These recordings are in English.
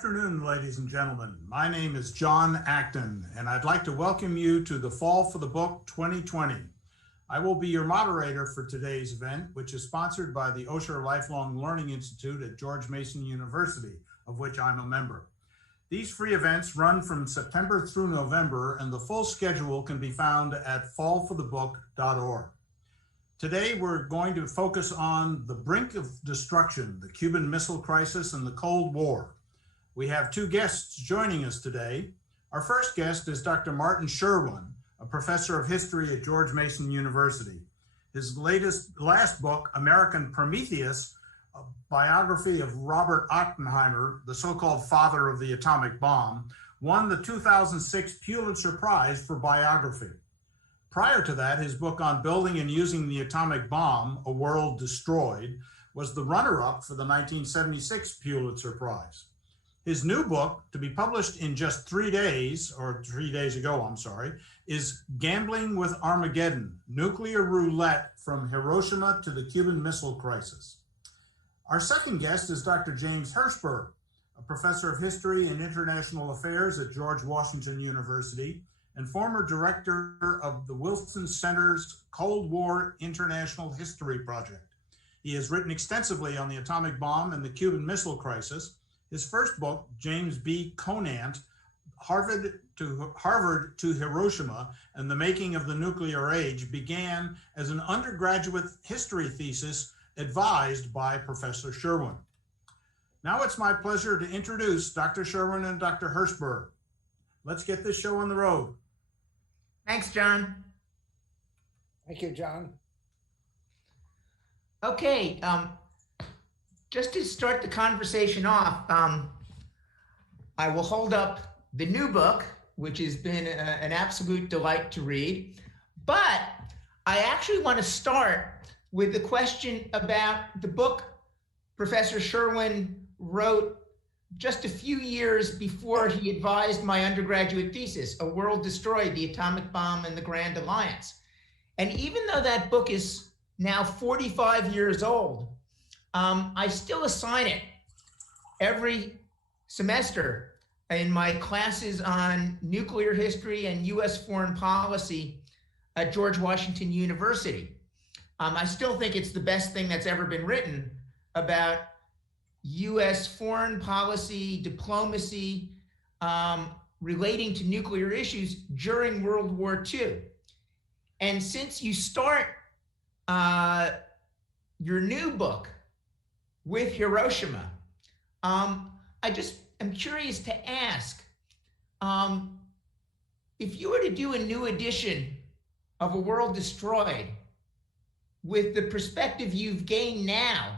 afternoon, ladies and gentlemen. My name is John Acton, and I'd like to welcome you to the Fall for the Book 2020. I will be your moderator for today's event, which is sponsored by the Osher Lifelong Learning Institute at George Mason University, of which I'm a member. These free events run from September through November, and the full schedule can be found at fallforthebook.org. Today, we're going to focus on the brink of destruction, the Cuban Missile Crisis, and the Cold War. We have two guests joining us today. Our first guest is Dr. Martin Sherwin, a professor of history at George Mason University. His last book, American Prometheus, a biography of Robert Oppenheimer, the so-called father of the atomic bomb, won the 2006 Pulitzer Prize for biography. Prior to that, his book on building and using the atomic bomb, A World Destroyed, was the runner-up for the 1976 Pulitzer Prize. His new book, to be published in just 3 days, or 3 days ago, I'm sorry, is Gambling with Armageddon, Nuclear Roulette from Hiroshima to the Cuban Missile Crisis. Our second guest is Dr. James Hirschberg, a professor of history and international affairs at George Washington University and former director of the Wilson Center's Cold War International History Project. He has written extensively on the atomic bomb and the Cuban Missile Crisis. His first book, James B. Conant, Harvard to Hiroshima and the Making of the Nuclear Age, began as an undergraduate history thesis advised by Professor Sherwin. Now it's my pleasure to introduce Dr. Sherwin and Dr. Hirschberg. Let's get this show on the road. Thanks, John. Thank you, John. Okay, just to start the conversation off, I will hold up the new book, which has been an absolute delight to read. But I actually want to start with the question about the book Professor Sherwin wrote just a few years before he advised my undergraduate thesis, A World Destroyed, the Atomic Bomb and the Grand Alliance. And even though that book is now 45 years old, I still assign it every semester in my classes on nuclear history and US foreign policy at George Washington University. I still think it's the best thing that's ever been written about US foreign policy, diplomacy, relating to nuclear issues during World War II. And since you start your new book with Hiroshima, I just am curious to ask, if you were to do a new edition of A World Destroyed with the perspective you've gained now,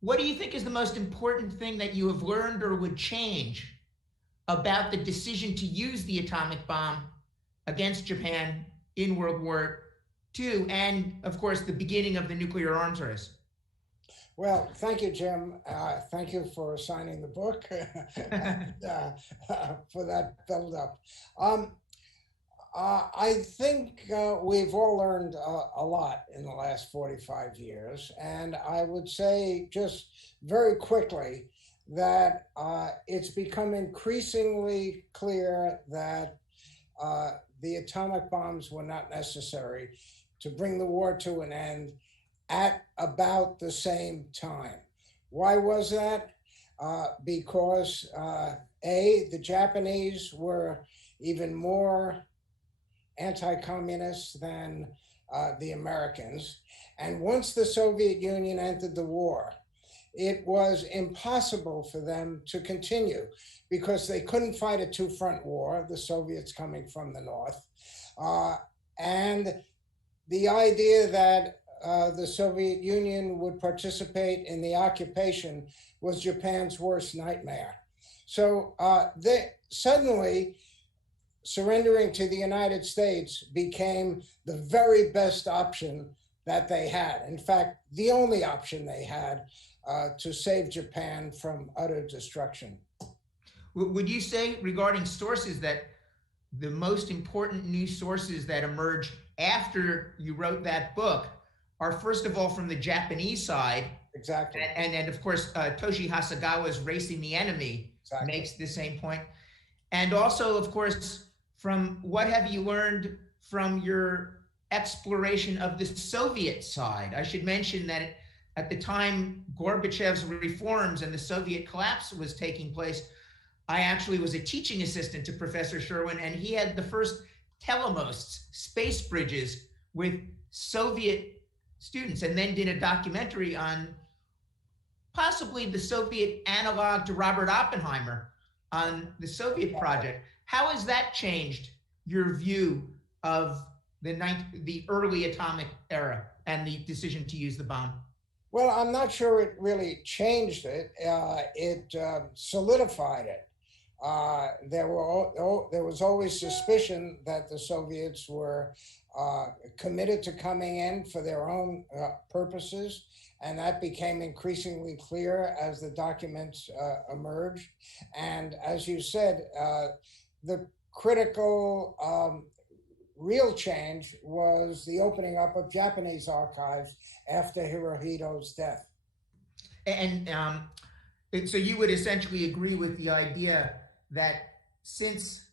what do you think is the most important thing that you have learned or would change about the decision to use the atomic bomb against Japan in World War II and, of course, the beginning of the nuclear arms race? Well, thank you, Jim. Thank you for signing the book and for that build-up. I think we've all learned a lot in the last 45 years. And I would say just very quickly that it's become increasingly clear that the atomic bombs were not necessary to bring the war to an end at about the same time. Why was that? Because the Japanese were even more anti-communist than the Americans. And once the Soviet Union entered the war, it was impossible for them to continue because they couldn't fight a two-front war, the Soviets coming from the north. And the idea that the Soviet Union would participate in the occupation was Japan's worst nightmare. So they suddenly surrendering to the United States became the very best option that they had. In fact, the only option they had to save Japan from utter destruction. Would you say regarding sources that the most important news sources that emerged after you wrote that book are, first of all, from the Japanese side? Exactly. And of course, Toshi Hasegawa's Racing the Enemy, Exactly. makes the same point. And also, of course, from what have you learned from your exploration of the Soviet side? I should mention that at the time Gorbachev's reforms and the Soviet collapse was taking place, I actually was a teaching assistant to Professor Sherwin, and he had the first telemosts, space bridges with Soviet students, and then did a documentary on possibly the Soviet analog to Robert Oppenheimer on the Soviet project. How has that changed your view of the early atomic era and the decision to use the bomb? Well, I'm not sure it really changed it. It solidified it. There was always suspicion that the Soviets were committed to coming in for their own purposes, and that became increasingly clear as the documents emerged. And as you said, the critical real change was the opening up of Japanese archives after Hirohito's death. And so you would essentially agree with the idea that since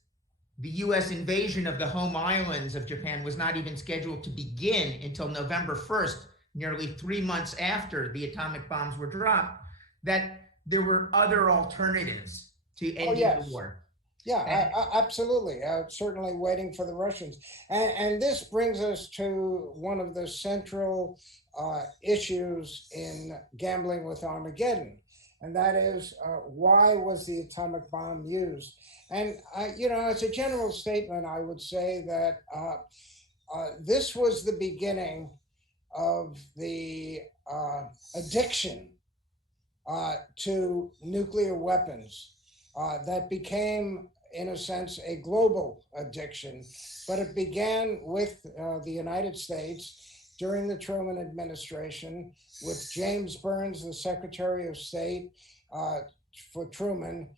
the US invasion of the home islands of Japan was not even scheduled to begin until November 1st, nearly 3 months after the atomic bombs were dropped, that there were other alternatives to ending the war. Yeah, absolutely. Certainly waiting for the Russians. And this brings us to one of the central issues in Gambling with Armageddon. And that is, why was the atomic bomb used? And, as a general statement, I would say that this was the beginning of the addiction to nuclear weapons that became, in a sense, a global addiction. But it began with the United States during the Truman administration, with James Burns, the Secretary of State for Truman,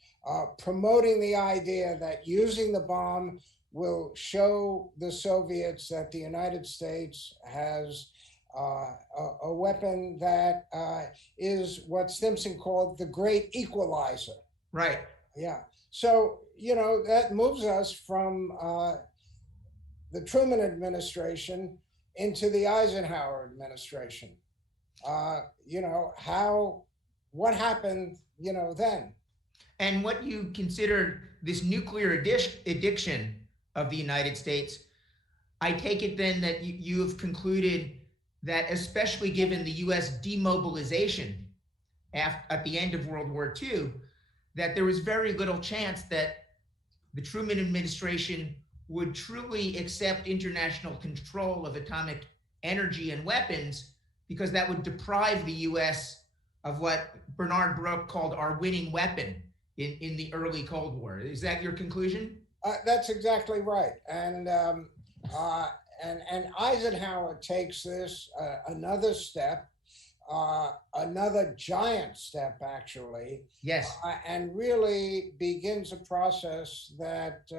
promoting the idea that using the bomb will show the Soviets that the United States has a weapon that is what Stimson called the great equalizer. Right. Yeah. So, that moves us from the Truman administration into the Eisenhower administration. What happened, then? And what you consider this nuclear addiction of the United States, I take it then that you have concluded that, especially given the US demobilization at the end of World War II, that there was very little chance that the Truman administration would truly accept international control of atomic energy and weapons, because that would deprive the US of what Bernard Brooke called our winning weapon in the early Cold War. Is that your conclusion? That's exactly right. And Eisenhower takes this another step, another giant step, actually. Yes. And really begins a process that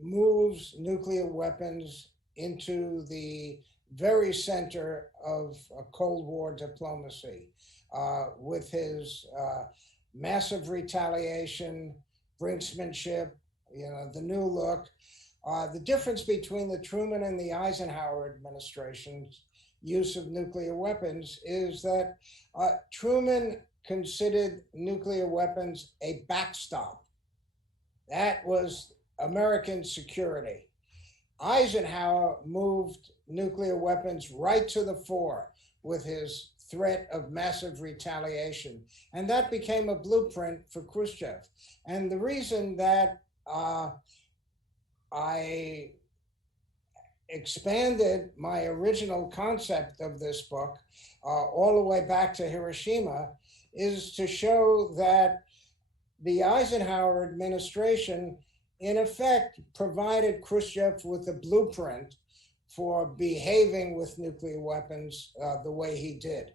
moves nuclear weapons into the very center of Cold War diplomacy, with his massive retaliation, brinksmanship, the new look. The difference between the Truman and the Eisenhower administration's use of nuclear weapons is that Truman considered nuclear weapons a backstop. That was American security. Eisenhower moved nuclear weapons right to the fore with his threat of massive retaliation. And that became a blueprint for Khrushchev. And the reason that I expanded my original concept of this book all the way back to Hiroshima is to show that the Eisenhower administration, in effect, provided Khrushchev with a blueprint for behaving with nuclear weapons the way he did.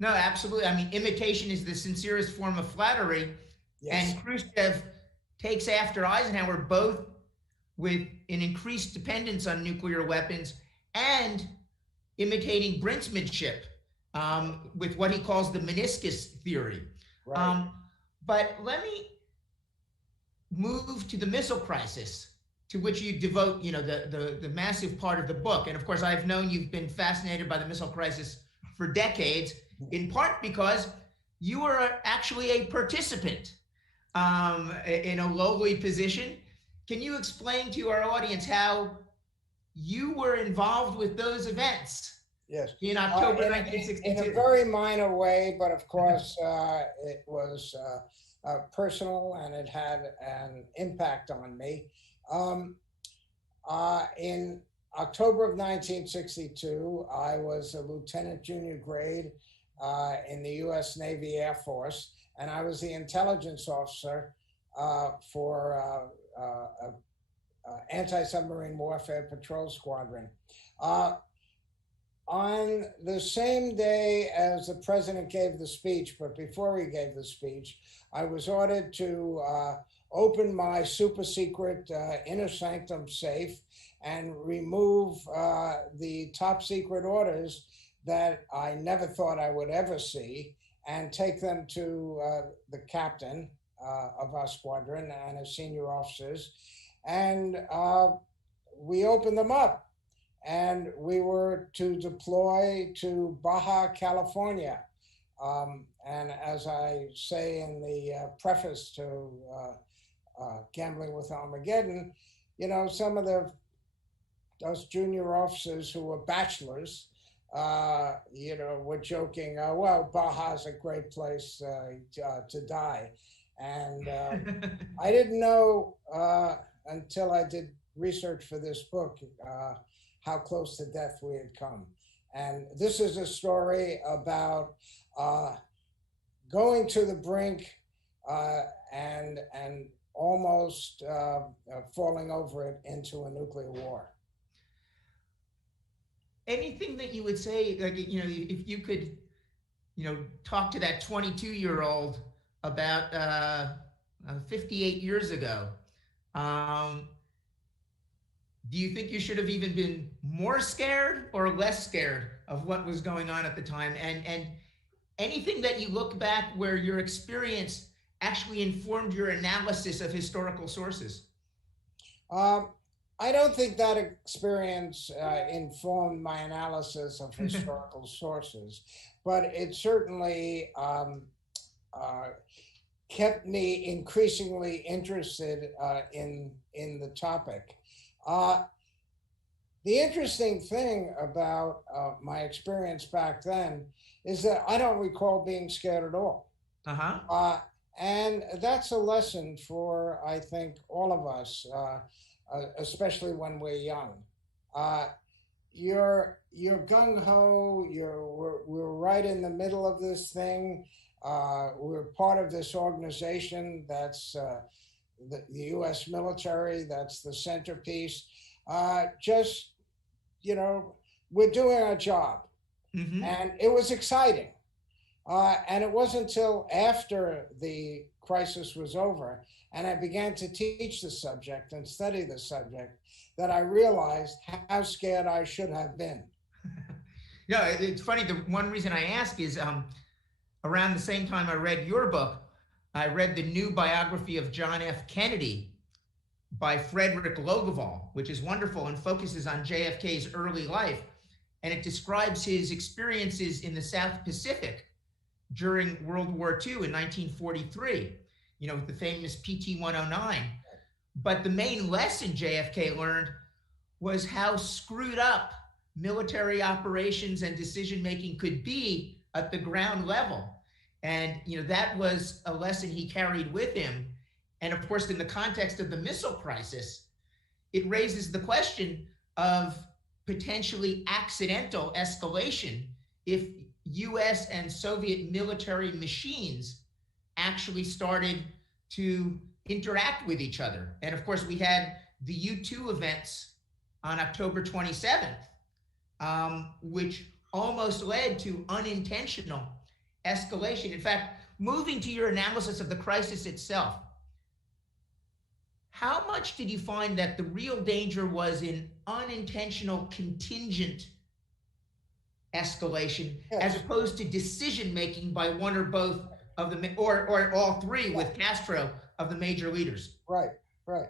No, absolutely. I mean, imitation is the sincerest form of flattery. Yes. And Khrushchev takes after Eisenhower both with an increased dependence on nuclear weapons and imitating brinksmanship with what he calls the meniscus theory. Right. But let me move to the missile crisis, to which you devote, the massive part of the book. And of course, I've known you've been fascinated by the missile crisis for decades, in part because you were actually a participant in a lowly position. Can you explain to our audience how you were involved with those events? Yes. In October In 1962. a very minor way, but of course, it was personal and it had an impact on me. In October of 1962, I was a lieutenant junior grade in the U.S. Navy Air Force, and I was the intelligence officer for anti-submarine warfare patrol squadron. On the same day as the president gave the speech, but before he gave the speech, I was ordered to open my super secret inner sanctum safe and remove the top secret orders that I never thought I would ever see, and take them to the captain of our squadron and his senior officers. And we opened them up. And we were to deploy to Baja California. And as I say in the preface to Gambling with Armageddon, some of those junior officers who were bachelors, were joking, well, Baja's a great place to die. And I didn't know until I did research for this book how close to death we had come. And this is a story about going to the brink and almost falling over it into a nuclear war. Anything that you would say, like, if you could, talk to that 22-year-old about 58 years ago, do you think you should have even been more scared or less scared of what was going on at the time? And anything that you look back where your experience actually informed your analysis of historical sources? I don't think that experience informed my analysis of historical sources, but it certainly kept me increasingly interested in the topic. The interesting thing about my experience back then is that I don't recall being scared at all. And that's a lesson for, I think, all of us, especially when we're young. You're gung-ho, we're right in the middle of this thing. We're part of this organization that's the U.S. military, that's the centerpiece. We're doing our job. And it was exciting. And it wasn't until after the crisis was over and I began to teach the subject and study the subject that I realized how scared I should have been. Yeah, it's funny. The one reason I ask is around the same time I read your book, I read the new biography of John F. Kennedy by Frederick Logavall, which is wonderful and focuses on JFK's early life. And it describes his experiences in the South Pacific during World War II in 1943, with the famous PT-109. But the main lesson JFK learned was how screwed up military operations and decision-making could be at the ground level. And, that was a lesson he carried with him. And of course, in the context of the missile crisis, it raises the question of potentially accidental escalation if US and Soviet military machines actually started to interact with each other. And of course, we had the U-2 events on October 27th, which almost led to unintentional escalation. In fact, moving to your analysis of the crisis itself, how much did you find that the real danger was in unintentional contingent escalation, as opposed to decision-making by one or both of the, or all three with Castro of the major leaders. Right, right.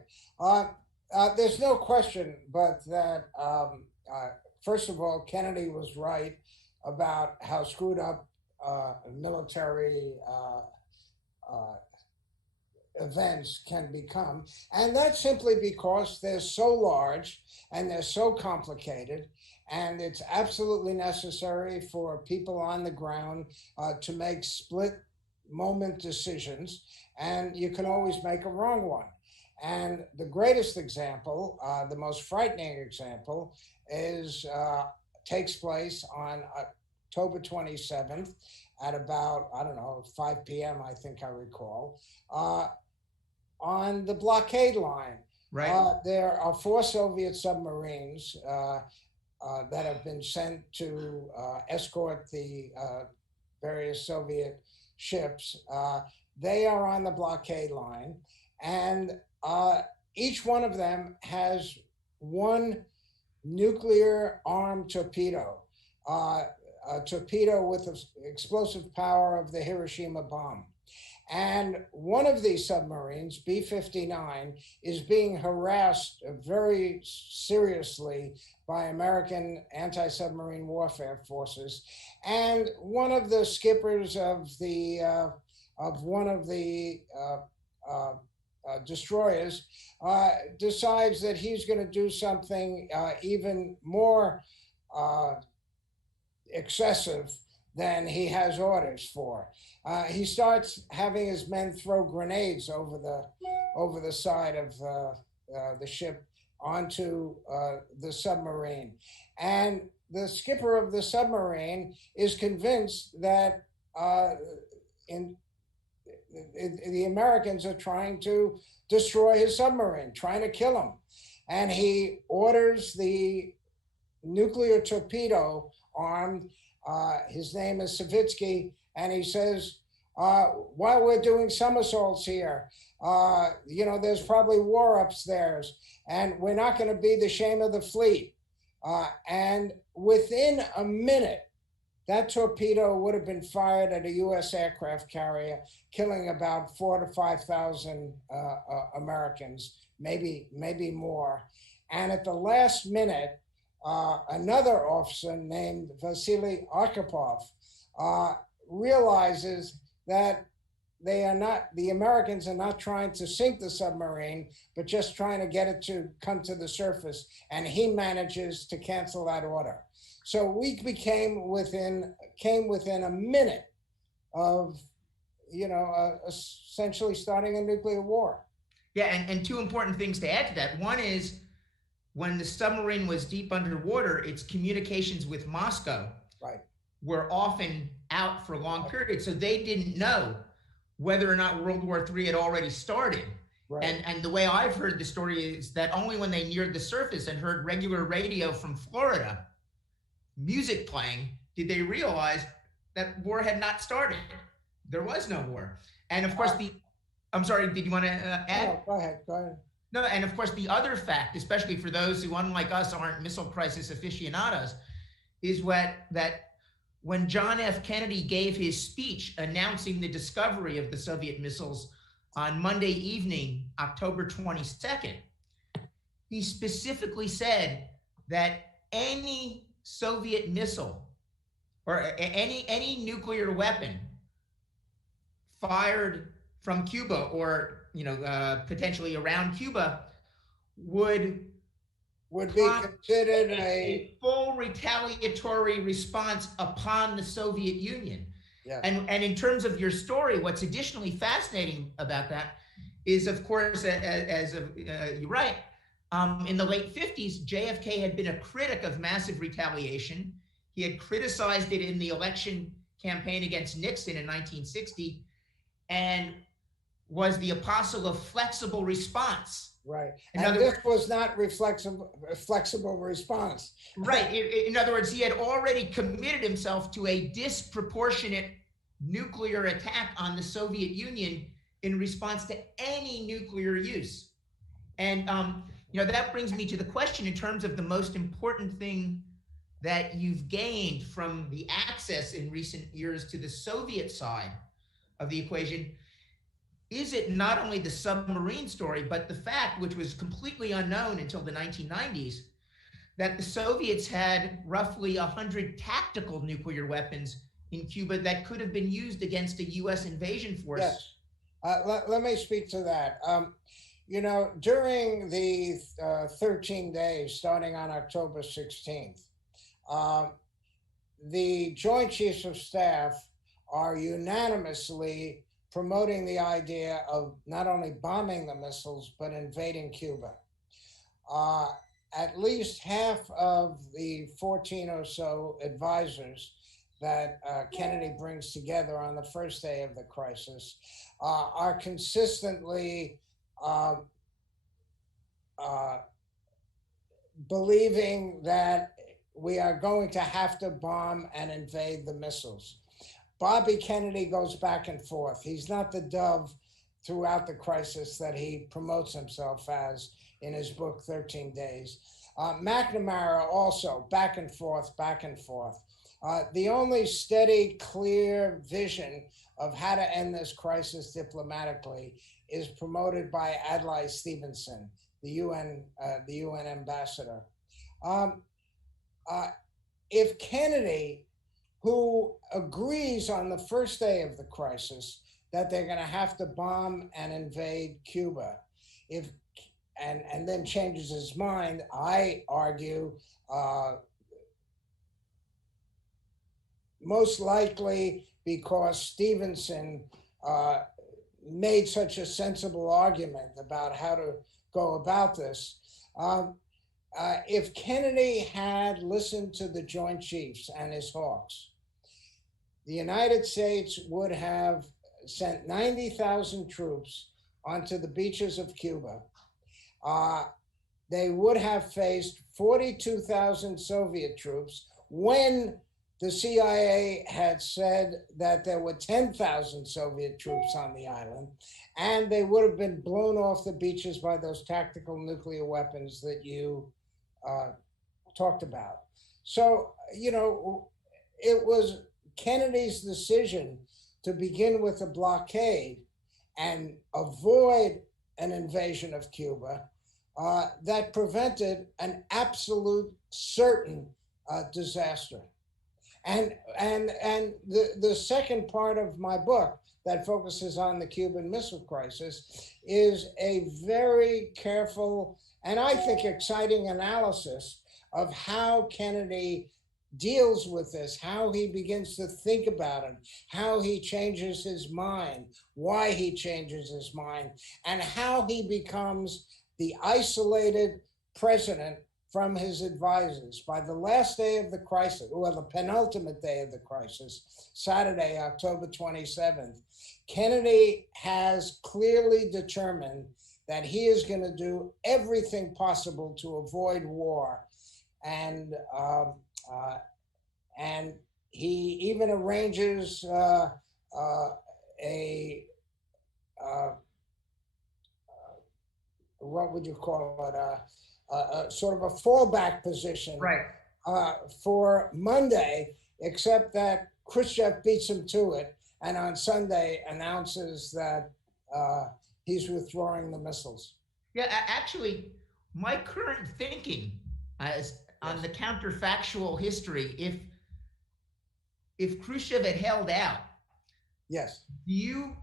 There's no question but that, first of all, Kennedy was right about how screwed up military events can become. And that's simply because they're so large and they're so complicated. And it's absolutely necessary for people on the ground to make split moment decisions. And you can always make a wrong one. And the greatest example, the most frightening example, takes place on October 27th at about, I don't know, 5 p.m., I think I recall, on the blockade line. Right. There are 4 Soviet submarines that have been sent to escort the various Soviet ships. They are on the blockade line, and each one of them has one nuclear armed torpedo, a torpedo with the explosive power of the Hiroshima bomb. And one of these submarines, B-59, is being harassed very seriously by American anti-submarine warfare forces. And one of the skippers of one of the destroyers decides that he's going to do something even more excessive than he has orders for. He starts having his men throw grenades over the side of the ship onto the submarine. And the skipper of the submarine is convinced that the Americans are trying to destroy his submarine, trying to kill him. And he orders the nuclear torpedo armed, his name is Savitsky, and he says, while we're doing somersaults here, there's probably war upstairs, and we're not going to be the shame of the fleet. And within a minute, that torpedo would have been fired at a U.S. aircraft carrier, killing about 4,000 to 5,000 Americans, maybe more. And at the last minute, another officer named Vasily Arkhipov realizes that the Americans are not trying to sink the submarine, but just trying to get it to come to the surface. And he manages to cancel that order. So we came within a minute of, essentially starting a nuclear war. Yeah, and 2 important things to add to that. One is, when the submarine was deep underwater, its communications with Moscow were often out for long periods. So they didn't know whether or not World War III had already started. Right. And the way I've heard the story is that only when they neared the surface and heard regular radio from Florida, music playing, did they realize that war had not started. There was no war. And of course, I'm sorry, did you want to add? No, go ahead. No, and of course, the other fact, especially for those who, unlike us, aren't missile crisis aficionados, is that when John F. Kennedy gave his speech announcing the discovery of the Soviet missiles on Monday evening, October 22nd, he specifically said that any Soviet missile or any nuclear weapon fired from Cuba or potentially around Cuba would be considered a full retaliatory response upon the Soviet Union. Yeah. And in terms of your story, what's additionally fascinating about that is, of course, as you're right, in the late 50s, JFK had been a critic of massive retaliation. He had criticized it in the election campaign against Nixon in 1960 and was the apostle of flexible response. Right. And this was not a flexible response. Right. In other words, he had already committed himself to a disproportionate nuclear attack on the Soviet Union in response to any nuclear use. And, that brings me to the question in terms of the most important thing that you've gained from the access in recent years to the Soviet side of the equation, is it not only the submarine story, but the fact, which was completely unknown until the 1990s, that the Soviets had roughly 100 tactical nuclear weapons in Cuba that could have been used against a US invasion force? Yes. Let me speak to that. During the 13 days, starting on October 16th, the Joint Chiefs of Staff are unanimously promoting the idea of not only bombing the missiles, but invading Cuba. At least half of the 14 or so advisors that Kennedy brings together on the first day of the crisis are consistently believing that we are going to have to bomb and invade the missiles. Bobby Kennedy goes back and forth. He's not the dove throughout the crisis that he promotes himself as in his book, 13 Days. McNamara also back and forth, back and forth. The only steady, clear vision of how to end this crisis diplomatically is promoted by Adlai Stevenson, the UN ambassador. If Kennedy, who agrees on the first day of the crisis that they're going to have to bomb and invade Cuba, and then changes his mind, I argue, most likely because Stevenson made such a sensible argument about how to go about this. If Kennedy had listened to the Joint Chiefs and his hawks, the United States would have sent 90,000 troops onto the beaches of Cuba. They would have faced 42,000 Soviet troops when the CIA had said that there were 10,000 Soviet troops on the island, and they would have been blown off the beaches by those tactical nuclear weapons that you talked about. So, it was Kennedy's decision to begin with a blockade and avoid an invasion of Cuba that prevented an absolute certain disaster. And the second part of my book that focuses on the Cuban Missile Crisis is a very careful and I think exciting analysis of how Kennedy deals with this, how he begins to think about it, how he changes his mind, why he changes his mind, and how he becomes the isolated president from his advisors. By the last day of the crisis, or the penultimate day of the crisis, Saturday, October 27th, Kennedy has clearly determined that he is going to do everything possible to avoid war. And he even arranges what would you call it, sort of a fallback position, right, for Monday, except that Khrushchev beats him to it, and on Sunday announces that he's withdrawing the missiles. Yeah, actually, my current thinking on the counterfactual history, if Khrushchev had held out, yes, do you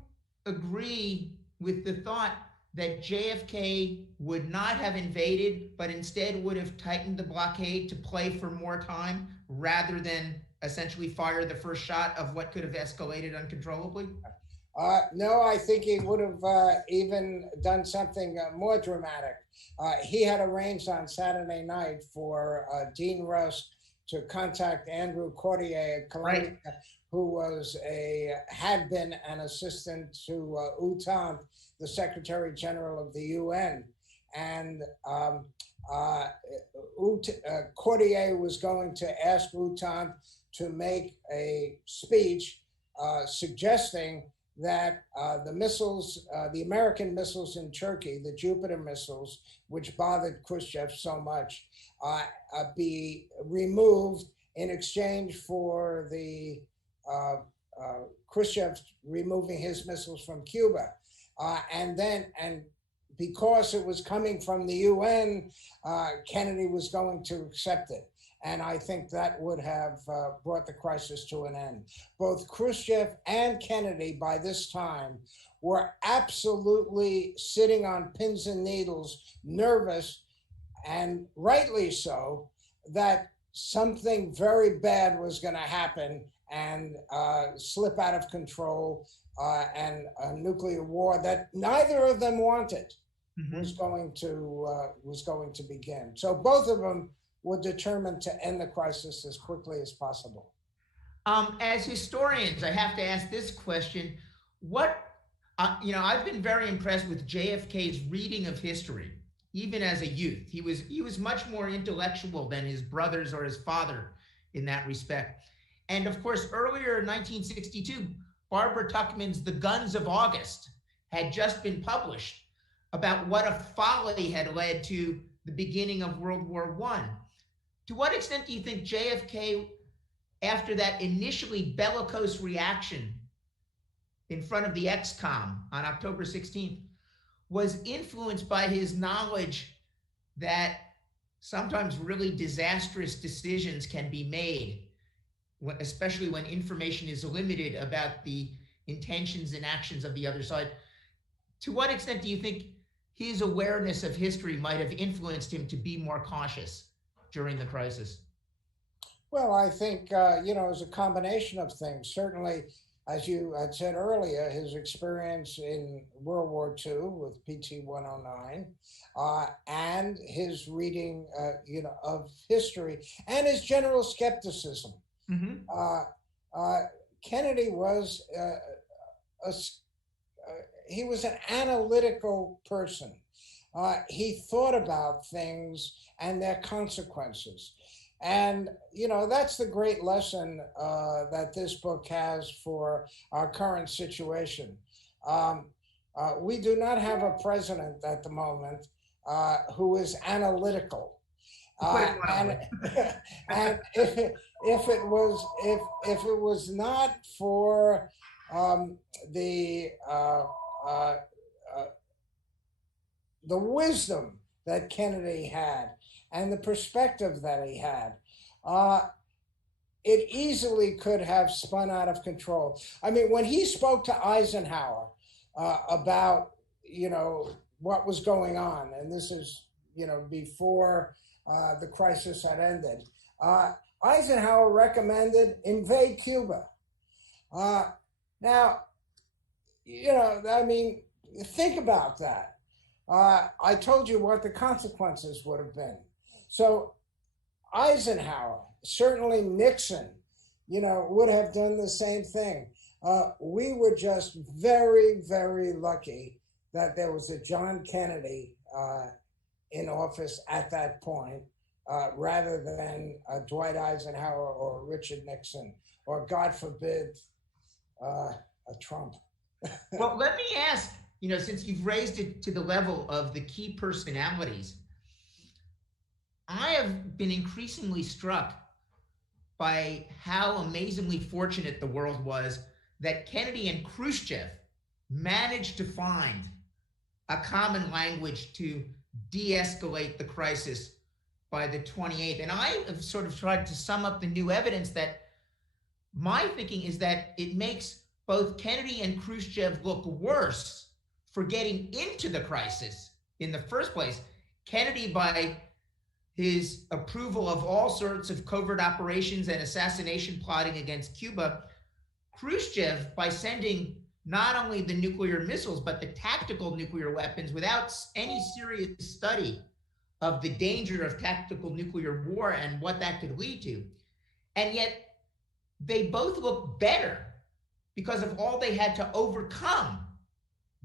agree with the thought that JFK would not have invaded, but instead would have tightened the blockade to play for more time rather than essentially fire the first shot of what could have escalated uncontrollably? No, I think he would have even done something more dramatic. He had arranged on Saturday night for Dean Rusk to contact Andrew Cordier at Columbia, right, who had been an assistant to U Thant, the Secretary General of the UN. And Cordier was going to ask U Thant to make a speech suggesting that the missiles, the American missiles in Turkey, the Jupiter missiles, which bothered Khrushchev so much, be removed in exchange for the Khrushchev removing his missiles from Cuba. And because it was coming from the UN, Kennedy was going to accept it. And I think that would have brought the crisis to an end. Both Khrushchev and Kennedy by this time were absolutely sitting on pins and needles, nervous, and rightly so, that something very bad was going to happen and slip out of control, and a nuclear war that neither of them wanted was going to begin. So both of them were determined to end the crisis as quickly as possible. As historians, I have to ask this question: I've been very impressed with JFK's reading of history, even as a youth. He was much more intellectual than his brothers or his father in that respect. And of course, earlier in 1962, Barbara Tuchman's The Guns of August had just been published about what a folly had led to the beginning of World War I. To what extent do you think JFK, after that initially bellicose reaction in front of the ex-com on October 16th, was influenced by his knowledge that sometimes really disastrous decisions can be made, especially when information is limited about the intentions and actions of the other side? To what extent do you think his awareness of history might have influenced him to be more cautious during the crisis? Well, I think, it was a combination of things. Certainly, as you had said earlier, his experience in World War II with PT 109, and his reading, of history, and his general skepticism. Kennedy was he was an analytical person. He thought about things and their consequences. And, that's the great lesson that this book has for our current situation. We do not have a president at the moment who is analytical. And if it was not for the wisdom that Kennedy had and the perspective that he had, it easily could have spun out of control. I mean, when he spoke to Eisenhower about, what was going on, and this is, before the crisis had ended, Eisenhower recommended invade Cuba. Now, think about that. I told you what the consequences would have been. So Eisenhower, certainly Nixon, would have done the same thing. We were just very, very lucky that there was a John Kennedy in office at that point, rather than Dwight Eisenhower or Richard Nixon, or God forbid, a Trump. Well, let me ask, since you've raised it to the level of the key personalities, I have been increasingly struck by how amazingly fortunate the world was that Kennedy and Khrushchev managed to find a common language to de-escalate the crisis by the 28th. And I have sort of tried to sum up the new evidence that my thinking is that it makes both Kennedy and Khrushchev look worse for getting into the crisis in the first place. Kennedy, by his approval of all sorts of covert operations and assassination plotting against Cuba; Khrushchev, by sending not only the nuclear missiles, but the tactical nuclear weapons without any serious study of the danger of tactical nuclear war and what that could lead to. And yet they both look better because of all they had to overcome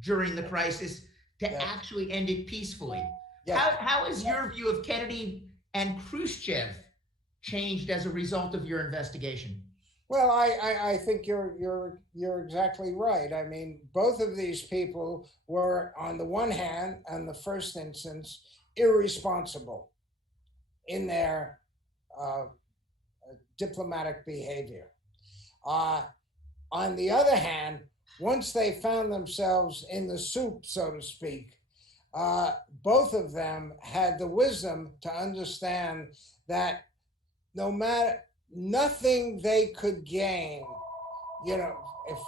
during the crisis to actually end it peacefully. How has your view of Kennedy and Khrushchev changed as a result of your investigation? Well, I think you're exactly right. I mean, both of these people were, on the one hand, in the first instance, irresponsible in their diplomatic behavior. on the other hand, once they found themselves in the soup, so to speak, both of them had the wisdom to understand that no matter nothing they could gain,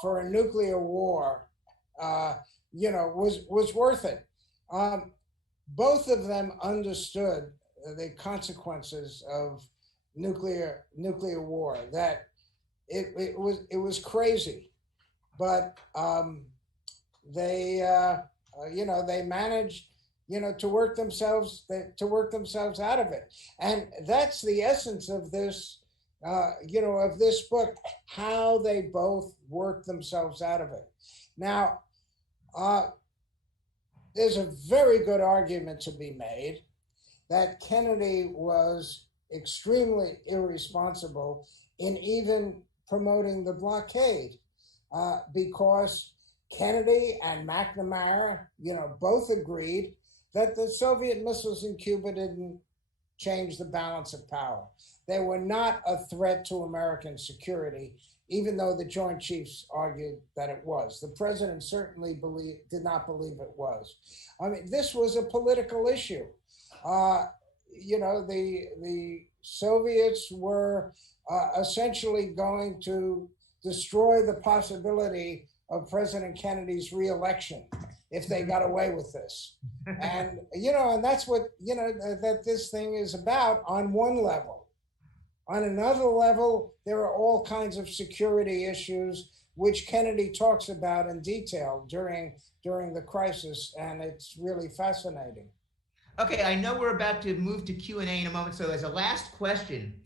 for a nuclear war, was worth it. Both of them understood the consequences of nuclear war. That it was crazy, but they managed to work themselves out of it, and that's the essence of this of this book, how they both worked themselves out of it. Now, there's a very good argument to be made that Kennedy was extremely irresponsible in even promoting the blockade, because Kennedy and McNamara, both agreed that the Soviet missiles in Cuba didn't change the balance of power. They were not a threat to American security, even though the Joint Chiefs argued that it was. The president certainly did not believe it was. I mean, this was a political issue. The Soviets were essentially going to destroy the possibility of President Kennedy's reelection if they got away with this. And, and that's what, that this thing is about on one level. On another level, there are all kinds of security issues, which Kennedy talks about in detail during the crisis, and it's really fascinating. Okay, I know we're about to move to Q&A in a moment, so as a last question,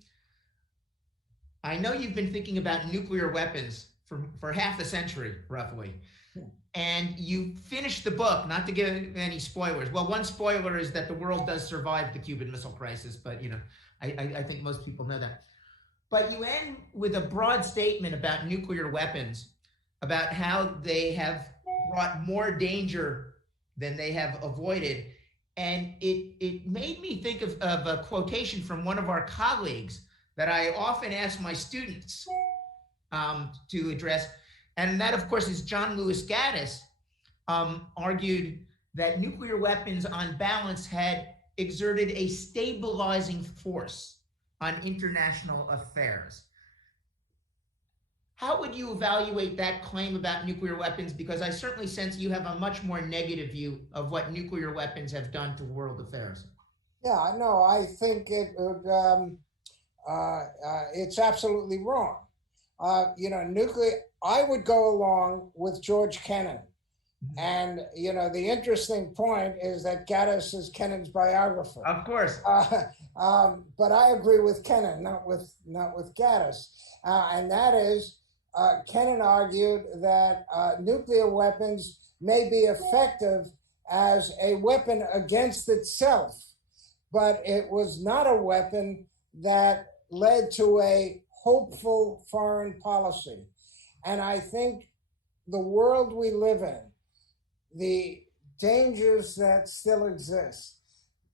I know you've been thinking about nuclear weapons for half a century, roughly. And you finished the book, not to give any spoilers. Well, one spoiler is that the world does survive the Cuban Missile Crisis, but I think most people know that. But you end with a broad statement about nuclear weapons, about how they have brought more danger than they have avoided. And it made me think of a quotation from one of our colleagues that I often ask my students to address. And that, of course, is John Lewis Gaddis, argued that nuclear weapons on balance had exerted a stabilizing force on international affairs. How would you evaluate that claim about nuclear weapons? Because I certainly sense you have a much more negative view of what nuclear weapons have done to world affairs. Yeah, no, I think it's absolutely wrong. I would go along with George Kennan. And, the interesting point is that Gaddis is Kennan's biographer. Of course. But I agree with Kennan, not with Gaddis. And that is, Kennan argued that nuclear weapons may be effective as a weapon against itself, but it was not a weapon that led to a hopeful foreign policy. And I think the world we live in, the dangers that still exist,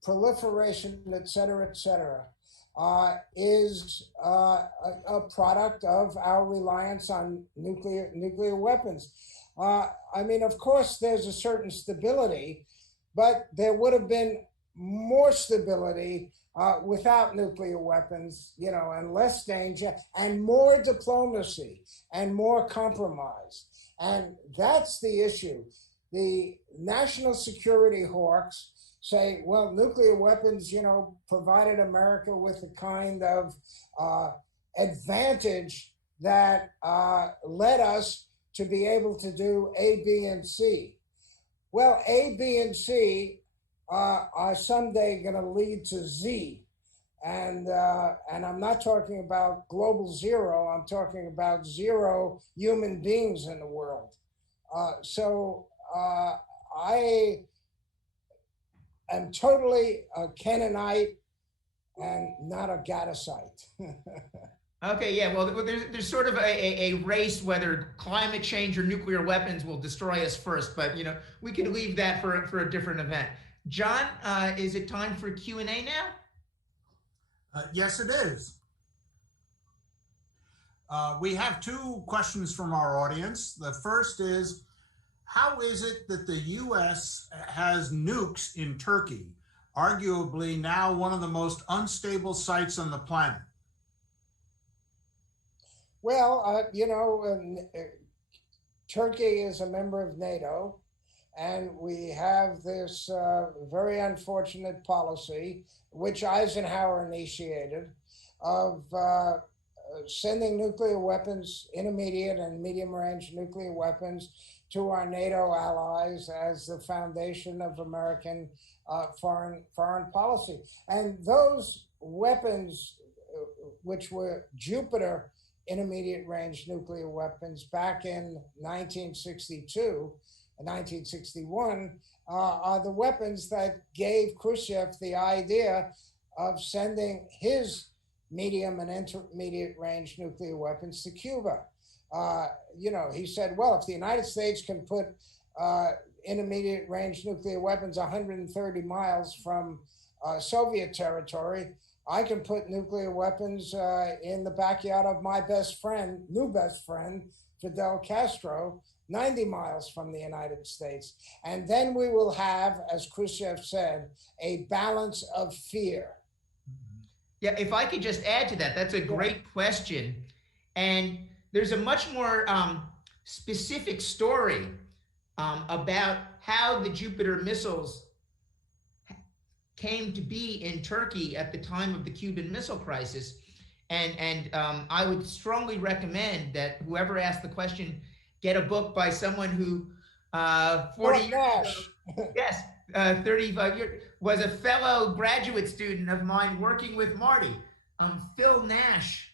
proliferation, et cetera, is a product of our reliance on nuclear weapons. Of course, there's a certain stability, but there would have been more stability without nuclear weapons, and less danger, and more diplomacy, and more compromise. And that's the issue. The national security hawks say, well, nuclear weapons, provided America with a kind of advantage that led us to be able to do A, B, and C. Well, A, B, and C are someday going to lead to Z. And I'm not talking about global zero. I'm talking about zero human beings in the world. I am totally a Kennanite and not a Gaddisite. Okay, yeah, well, there's sort of a race whether climate change or nuclear weapons will destroy us first, but we could leave that for a different event. John, is it time for Q&A now? Yes, it is. We have two questions from our audience. The first is, how is it that the U.S. has nukes in Turkey, arguably now one of the most unstable sites on the planet? Well, Turkey is a member of NATO, and we have this very unfortunate policy, which Eisenhower initiated, of sending nuclear weapons, intermediate and medium-range nuclear weapons, to our NATO allies as the foundation of American foreign policy. And those weapons, which were Jupiter intermediate range nuclear weapons back in 1962 and 1961, are the weapons that gave Khrushchev the idea of sending his medium and intermediate range nuclear weapons to Cuba. He said, well, if the United States can put intermediate range nuclear weapons 130 miles from Soviet territory, I can put nuclear weapons in the backyard of my new best friend, Fidel Castro, 90 miles from the United States. And then we will have, as Khrushchev said, a balance of fear. Yeah, if I could just add to that, that's a great question. And there's a much more specific story about how the Jupiter missiles came to be in Turkey at the time of the Cuban Missile Crisis. And I would strongly recommend that whoever asked the question get a book by someone who 40 years ago, yes, 35 years, was a fellow graduate student of mine working with Marty. Phil Nash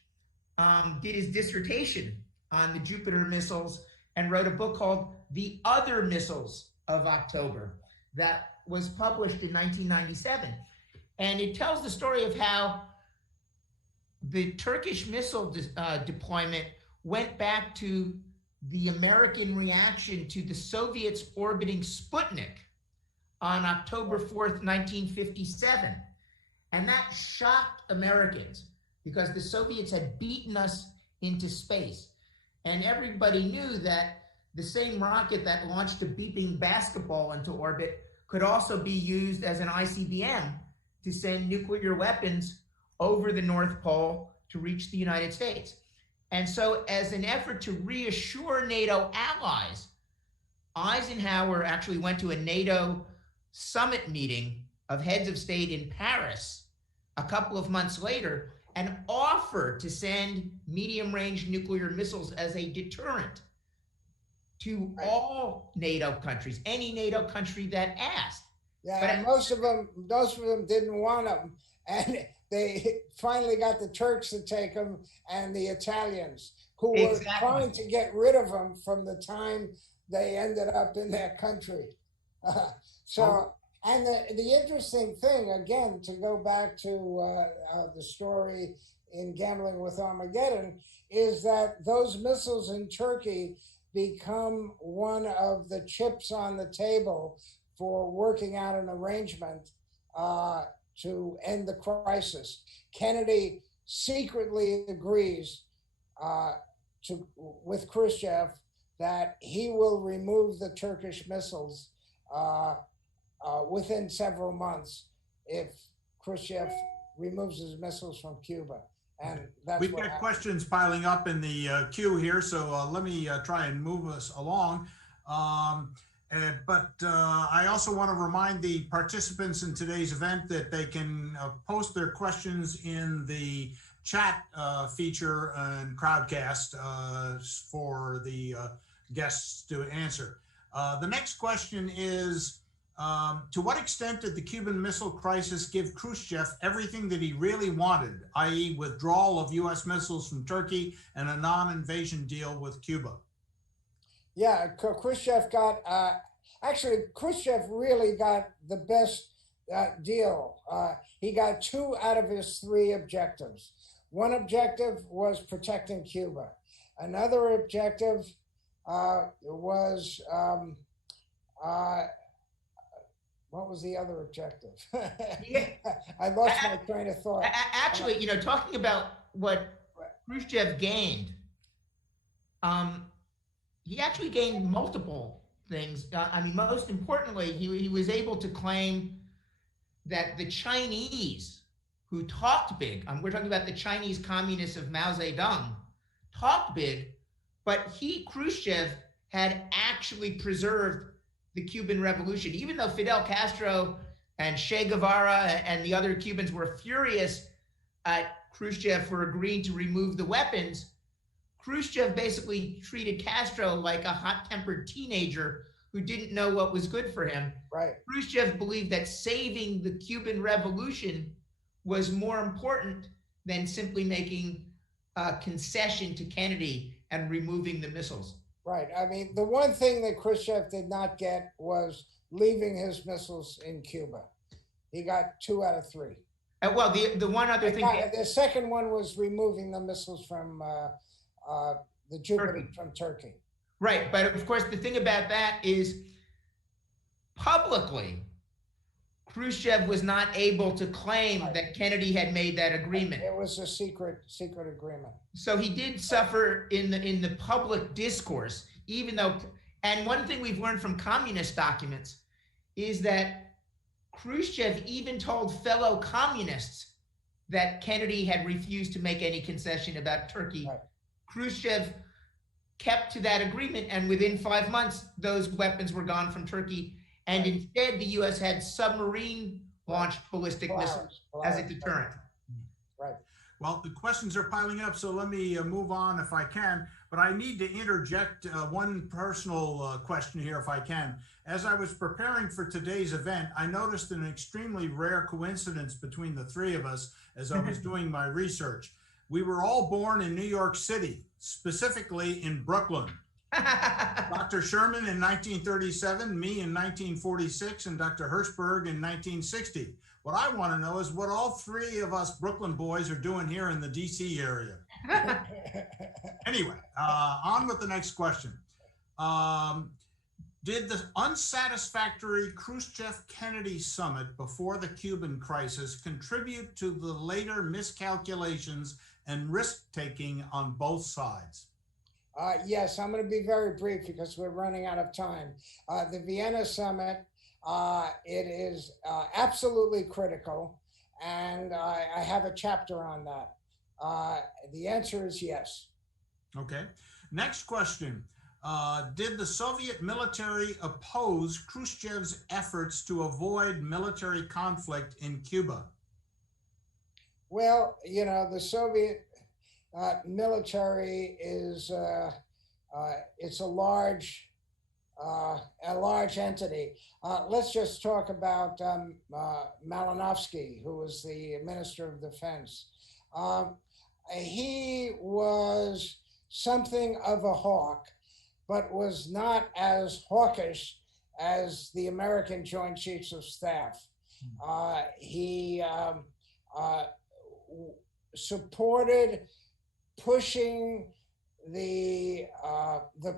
did his dissertation on the Jupiter missiles and wrote a book called The Other Missiles of October that was published in 1997. And it tells the story of how the Turkish missile deployment went back to the American reaction to the Soviets orbiting Sputnik on October 4th, 1957. And that shocked Americans because the Soviets had beaten us into space. And everybody knew that the same rocket that launched a beeping basketball into orbit could also be used as an ICBM to send nuclear weapons over the North Pole to reach the United States. And so as an effort to reassure NATO allies, Eisenhower actually went to a NATO summit meeting of heads of state in Paris a couple of months later and offered to send medium-range nuclear missiles as a deterrent to all NATO countries, any NATO country that asked. Yeah, but most of them didn't want them. And they finally got the Turks to take them and the Italians, who were trying to get rid of them from the time they ended up in their country. And the interesting thing, again, to go back to the story in Gambling with Armageddon, is that those missiles in Turkey become one of the chips on the table for working out an arrangement to end the crisis. Kennedy secretly agrees with Khrushchev that he will remove the Turkish missiles within several months if Khrushchev removes his missiles from Cuba. And that's We've got questions piling up in the queue here, so let me try and move us along. But I also want to remind the participants in today's event that they can post their questions in the chat feature and Crowdcast for the guests to answer. The next question is, to what extent did the Cuban Missile Crisis give Khrushchev everything that he really wanted, i.e. withdrawal of U.S. missiles from Turkey and a non-invasion deal with Cuba? Yeah, Khrushchev got, Khrushchev really got the best deal. He got 2 out of his 3 objectives. One objective was protecting Cuba. Another objective was, what was the other objective? I lost my train of thought. Actually, talking about what Khrushchev gained he actually gained multiple things. Most importantly, he was able to claim that the Chinese who talked big, we're talking about the Chinese communists of Mao Zedong, talked big, but Khrushchev, had actually preserved the Cuban Revolution. Even though Fidel Castro and Che Guevara and the other Cubans were furious at Khrushchev for agreeing to remove the weapons, Khrushchev basically treated Castro like a hot-tempered teenager who didn't know what was good for him. Right. Khrushchev believed that saving the Cuban Revolution was more important than simply making a concession to Kennedy and removing the missiles. Right. I mean, the one thing that Khrushchev did not get was leaving his missiles in Cuba. He got 2 out of 3. Well, the one other thing. The second one was removing the missiles from the Jupiter Turkey. from Turkey. Right. But of course, the thing about that is publicly, Khrushchev was not able to claim that Kennedy had made that agreement. It was a secret agreement. So he did suffer in the public discourse, even though, and one thing we've learned from communist documents is that Khrushchev even told fellow communists that Kennedy had refused to make any concession about Turkey. Right. Khrushchev kept to that agreement, and within 5 months, those weapons were gone from Turkey. And instead, the U.S. had submarine-launched ballistic missiles as a deterrent. Right. Well, the questions are piling up, so let me move on if I can. But I need to interject one personal question here if I can. As I was preparing for today's event, I noticed an extremely rare coincidence between the three of us as I was doing my research. We were all born in New York City, specifically in Brooklyn. Dr. Sherman in 1937, me in 1946, and Dr. Hirschberg in 1960. What I want to know is what all three of us Brooklyn boys are doing here in the DC area. Anyway, on with the next question. Did the unsatisfactory Khrushchev-Kennedy summit before the Cuban crisis contribute to the later miscalculations and risk-taking on both sides? Yes, I'm going to be very brief because we're running out of time. The Vienna summit, it is absolutely critical, and I have a chapter on that. The answer is yes. Okay. Next question. Did the Soviet military oppose Khrushchev's efforts to avoid military conflict in Cuba? Well, you know, the Soviet military is it's a large entity. Let's just talk about Malinovsky, who was the Minister of Defense. He was something of a hawk, but was not as hawkish as the American Joint Chiefs of Staff. He supported pushing the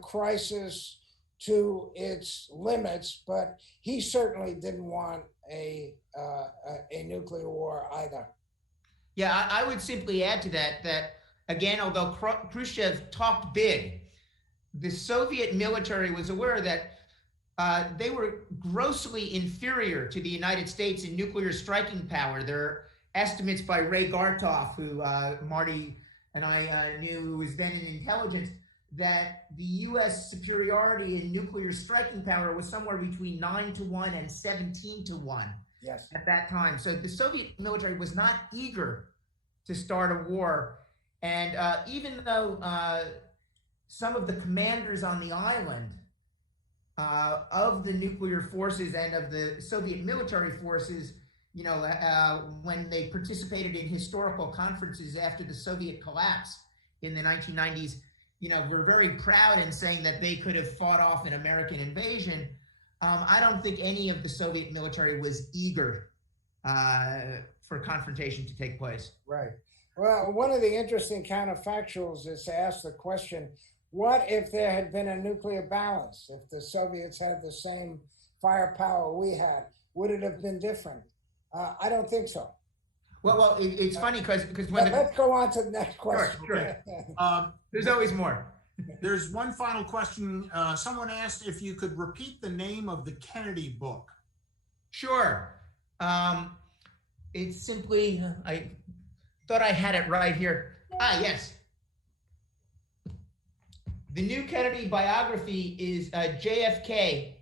crisis to its limits, but he certainly didn't want a nuclear war either. Yeah, I would simply add to that again, although Khrushchev talked big, the Soviet military was aware that they were grossly inferior to the United States in nuclear striking power. There are estimates by Ray Gartoff, who Marty and I knew, who was then in intelligence, that the U.S. superiority in nuclear striking power was somewhere between 9-1 and 17-1. Yes. At that time. So the Soviet military was not eager to start a war. And even though some of the commanders on the island of the nuclear forces and of the Soviet military forces, you know, when they participated in historical conferences after the Soviet collapse in the 1990s, you know, were very proud in saying that they could have fought off an American invasion. I don't think any of the Soviet military was eager for confrontation to take place. Right. Well, one of the interesting counterfactuals is to ask the question, what if there had been a nuclear balance? If the Soviets had the same firepower we had, would it have been different? I don't think so. Well, it's funny because when let's go on to the next question. Sure. There's always more. There's one final question. Someone asked if you could repeat the name of the Kennedy book. Sure. It's simply, I thought I had it right here. Ah, yes. The new Kennedy biography is JFK,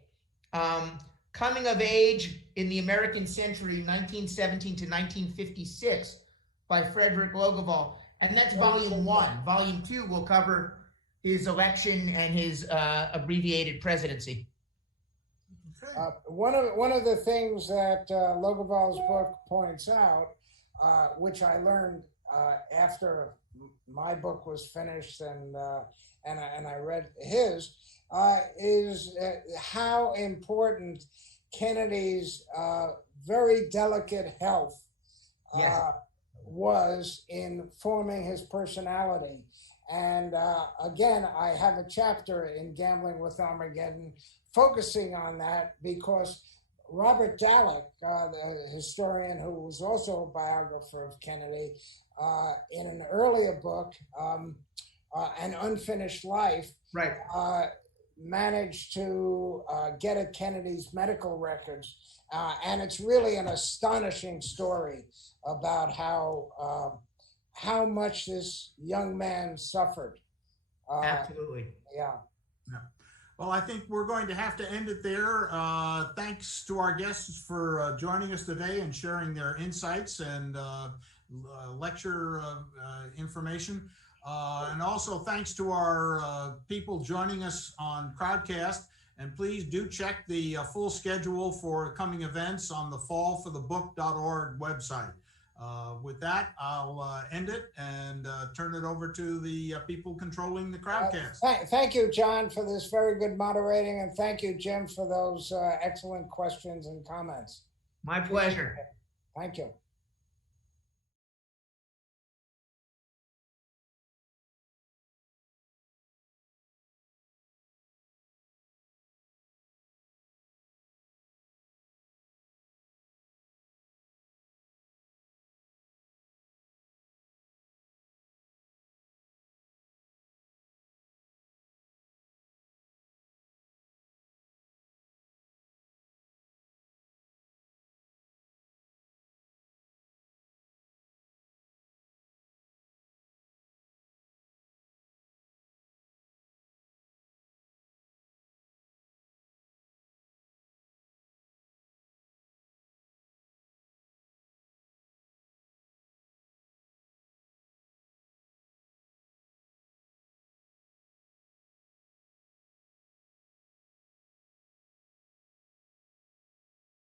Coming of Age in the American Century, 1917 to 1956, by Frederick Logavall. And that's volume 1. Volume 2 will cover his election and his abbreviated presidency. Okay. One of the things that Logavall's book points out, which I learned after my book was finished and I read his, is how important Kennedy's very delicate health was in forming his personality. And again, I have a chapter in Gambling with Armageddon focusing on that, because Robert Dallek, the historian who was also a biographer of Kennedy, in an earlier book, An Unfinished Life, Right. Managed to get at Kennedy's medical records. And it's really an astonishing story about how much this young man suffered. Absolutely. Yeah. Yeah. Well, I think we're going to have to end it there. Thanks to our guests for joining us today and sharing their insights and lecture information. And also thanks to our people joining us on Crowdcast. And please do check the full schedule for coming events on the fallforthebook.org website. With that, I'll end it and turn it over to the people controlling the Crowdcast. Thank you, John, for this very good moderating. And thank you, Jim, for those excellent questions and comments. My pleasure. Thank you.